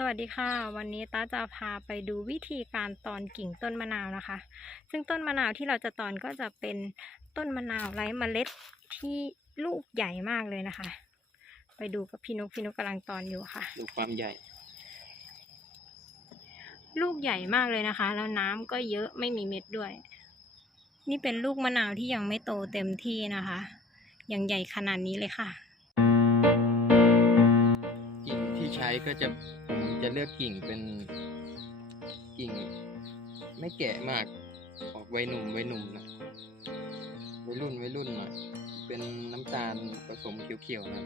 สวัสดีค่ะ วันนี้ต้าจะพาไปดูวิธีการตอนกิ่งต้นมะนาวนะคะ ซึ่งต้นมะนาวที่เราจะตอนก็จะเป็นต้นมะนาวไร้เมล็ดที่ลูกใหญ่มากเลยนะคะ ไปดูกับพี่นุกพี่นุกกำลังตอนอยู่ค่ะ ดูความใหญ่ ลูกใหญ่มากเลยนะคะ แล้วน้ำก็เยอะไม่มีเม็ดด้วย นี่เป็นลูกมะนาวที่ยังไม่โตเต็มที่นะคะยังใหญ่ขนาดนี้เลยค่ะ ก็จะผมจะเลือกกิ่งเป็นกิ่ง ไม่แก่มาก ออกวัยหนุ่มวัยหนุ่มนะวัยรุ่นวัยรุ่นหน่อยเป็นน้ำตาลผสมเขียวๆนะ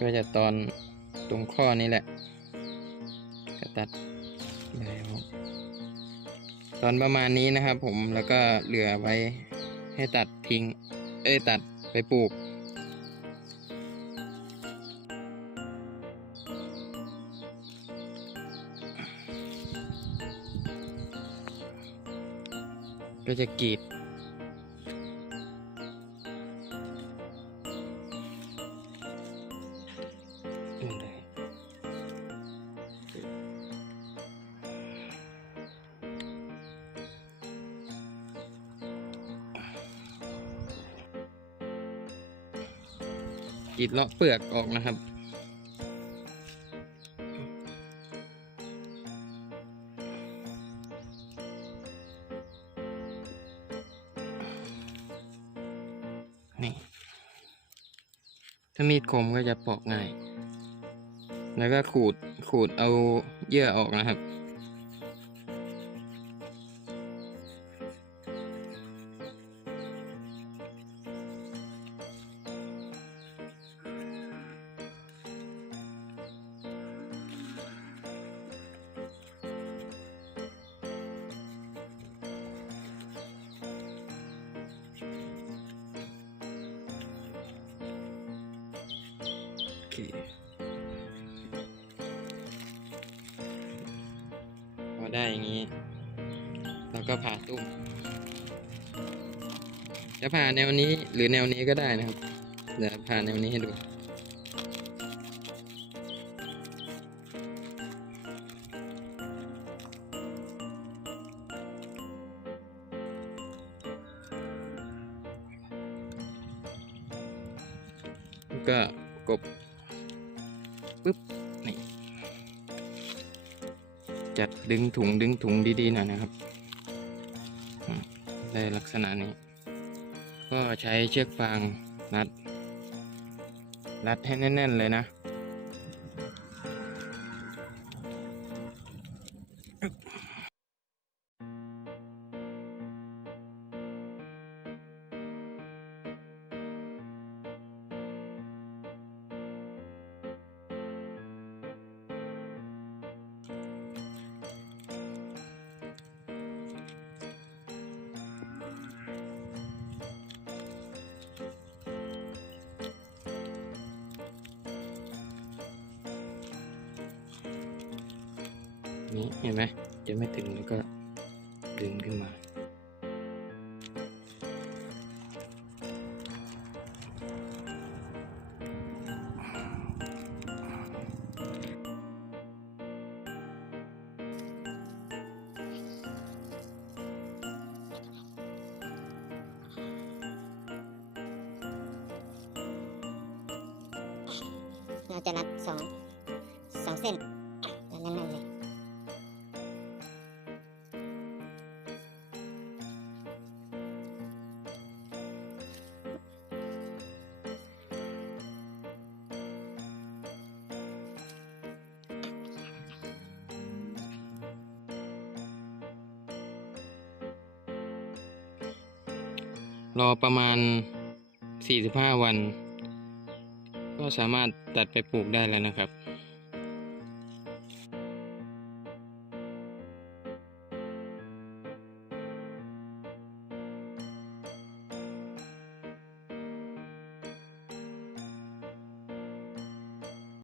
ก็จะตอนตรงข้อนี้แหละก็ตัดแล้ว ตอนประมาณนี้นะครับ ผมแล้วก็เหลือไว้ให้ตัดทิ้ง เอ้ยตัดไปปลูกก็จะกรีด รีดเลาะเปลือกออกนะครับ นี่ ถ้ามีดคมก็จะปอกง่าย แล้วก็ขูดขูดเอาเยื่อออกนะครับ พอได้อย่างนี้แล้วก็ผ่าตุ้มจะผ่าแนวนี้หรือแนวนี้ก็ได้นะครับเดี๋ยวผ่าแนวนี้ให้ดูก็กบ จะดึงถุงดึงถุงดีๆหน่อยนะครับได้ลักษณะนี้ ก็ใช้เชือกฟางรัดรัดให้แน่น ๆ เลยนะ นี่เห็นไหมจะไม่ถึงแล้วก็ดึงขึ้นมาเราจะรัดสองสองเส้น รอประมาณ 45 วัน ก็สามารถตัดไปปลูกได้แล้วนะครับ